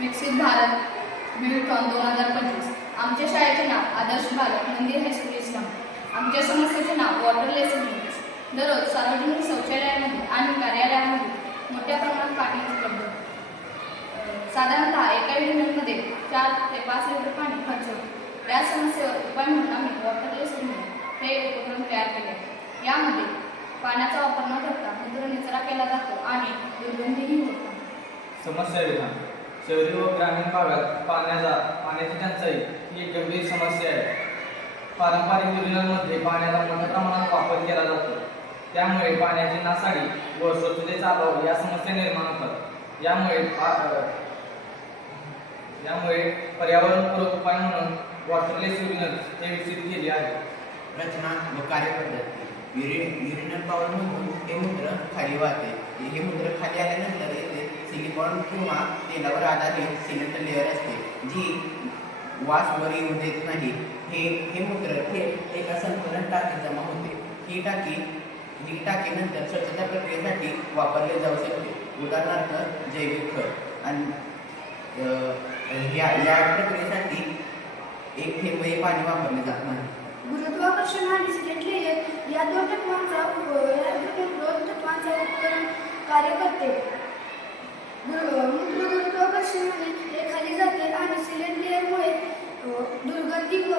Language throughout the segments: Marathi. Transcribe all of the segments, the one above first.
विकसित भारत बिल्डकॉन 2025. आमच्या शाळेचे नाव आदर्श बालक मंदिर हायस्कूल इस्लाम. आमच्या समस्येचे नाव वॉटरलेस युनिट्स. दररोज सार्वजनिक शौचालयामध्ये आणि कार्यालयामध्ये मोठ्या प्रमाणात पाणी उपलब्ध होते. साधारणतः एका युनिटमध्ये 4 ते 5 लिटर पाणी खर्च होते. या समस्येवर उपाय म्हणून आम्ही वॉटरलेस युनिट हे उपक्रम तयार केले. यामध्ये पाण्याचा वापर न करता मुद्र निचरा केला जातो आणि दुर्गंधीही होत नाही. समस्या विधान. शहरी व ग्रामीण भागात पाण्याची टंचाई ही एक गंभीर समस्या आहे. पारंपरिक योजनांमध्ये पाण्याचा मोठ्या प्रमाणात वापर केला जातो. त्यामुळे पाण्याची नासाडी व स्वच्छतेचा अभाव या समस्या निर्माण होतात. यामुळे पर्यावरणपूरक उपाय म्हणून वॉटरलेस युनिट्स हे विकसित केले आहे. रचना व कार्यपद्धती. युरिनल बाउल म्हणून हे मूत्र खाली वाहते. हे मूत्र खाली आल्यानंतर येथे सिलिकॉन किंवा तेलावर आधारित सिमेंट लेअर असते, जी वास वर येऊ देत नाही. हे मूत्र थेट एका संपूर्ण टाकीत जमा होते. ही टाकी नंतर स्वच्छता प्रक्रियेसाठी वापरले जाऊ शकते. उदाहरणार्थ जैविक खत. आणि या प्रक्रियेसाठी एक थेंबही पाणी वापरले जात नाही. गुरुत्वाकर्षण आणि सिलेंट लेयर या दोन तत्वांचा उपकरण कार्य करते. मूत्र गुरुत्वाकर्षणाने ते खाली जाते आणि सिलेंट लेयरमुळे दुर्गंधी व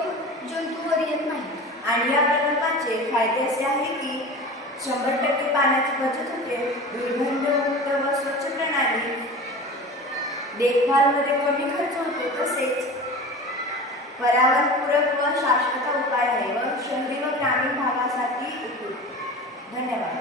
जंतू वर येत नाही. आणि या प्रकल्पाचे फायदे असे आहे की 100% पाण्याची बचत होते, दुर्गंधमुक्त व स्वच्छ प्रणाली, देखभालमध्ये कमी खर्च होतो, तसेच पर्यावरणपूरक व शाश्वत उपाय आहे व शहरी व ग्रामीण भागासाठी उपयुक्त. धन्यवाद.